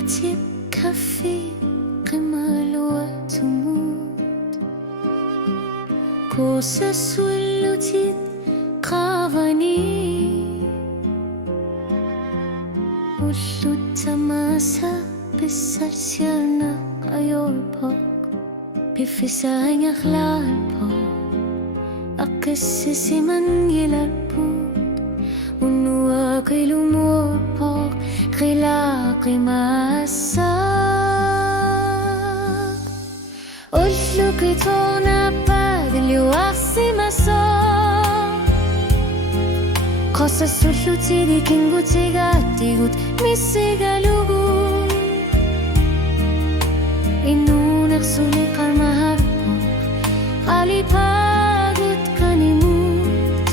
matip kaffe, قمل وتموت كوسس واللوتيت قافاني واللو التماسا بالسلسلنا أيوربوك بفساين أخلالبوك أقسسي من يلالبوت ونواقل موربوك خلاقي ماسا قلتلو كتونا بعد اللي واسي مسا قصص اللوتي دي كنغو تيغات ميسيغا لوغو إنو نغسو لي قرما هاربوك غالي باغوت كانيموت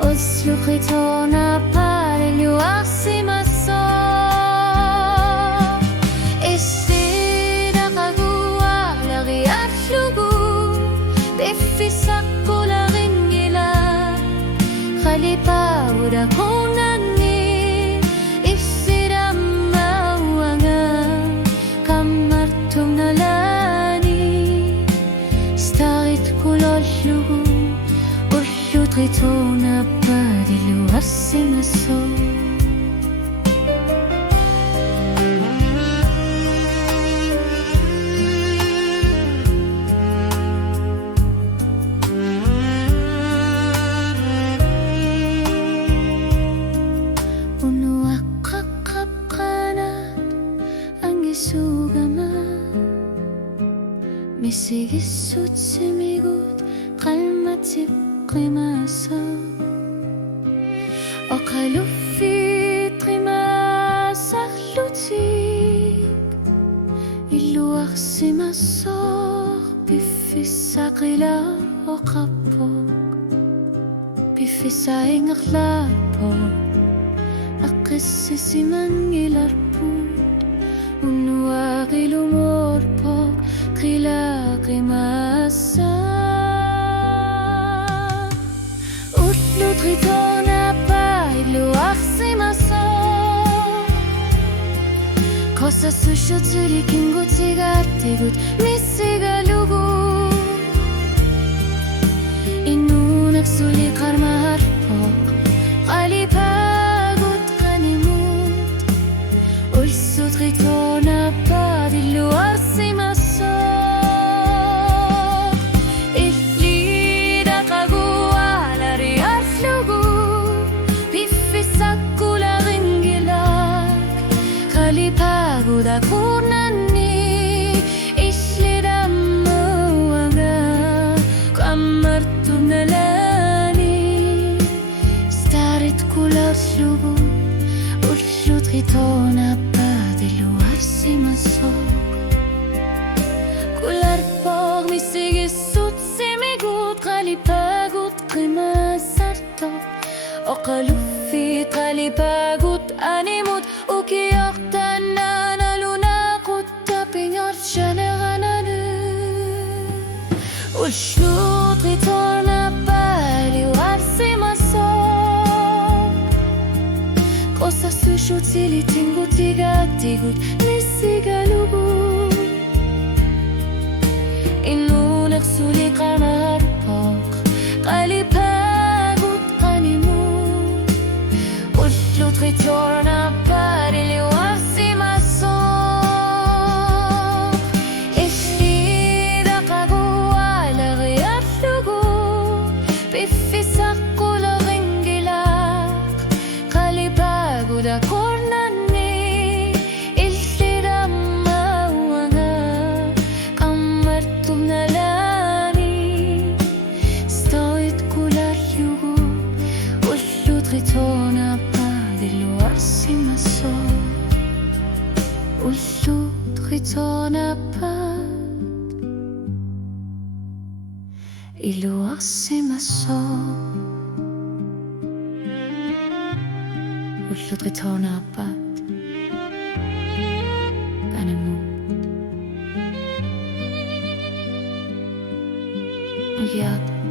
قلتلو كتونا بعد اللي واسي مسا Udah konani isiram mawanga kamar tumnalani starit kulollu ullu tritona padilu assimaso مسيج السود سميجود قلمة تبقي ماسا أقلو في قماسا خلوتيك إلو أخسي مساق بفي الساقلا وقبوك بفي ساين أخلابوك أقسسي من يلربوك ونواغل موربوك خلاقي ماسا أطلو تغيطونا بايلو أخسي مسا قصص الشتري كنغو تيغات ميسيغا لوغو إنو نغسو لي قرما هاربوك غالي باغوت غانيموت ألسو تغيطونا بايلو أخسي مسا Udah kunani isliram mawanga kamar tumnalani starit kular shubu ullu tritona padilu arsimaso kular pog misigi sut semigut qalipagut qimasarto oqalu fi qalipagut animut ukiyaqtana والشوط يطولنا بالي وعرسي مصاب قصص وشوتي اللي تنقو تيغات نسيغا لوغو إنو نغسو لي قرما هاربوك قالي باغوت قانيموت والشوط يطولنا بالي اللي وعرسي مصاب Udah konani isiram mawanga kamar tumnalani stoit kular yugo ullu tritona padilu arsimaso ullu tritona padilu arsimaso واللو تغيطونا عباد بانموت الياض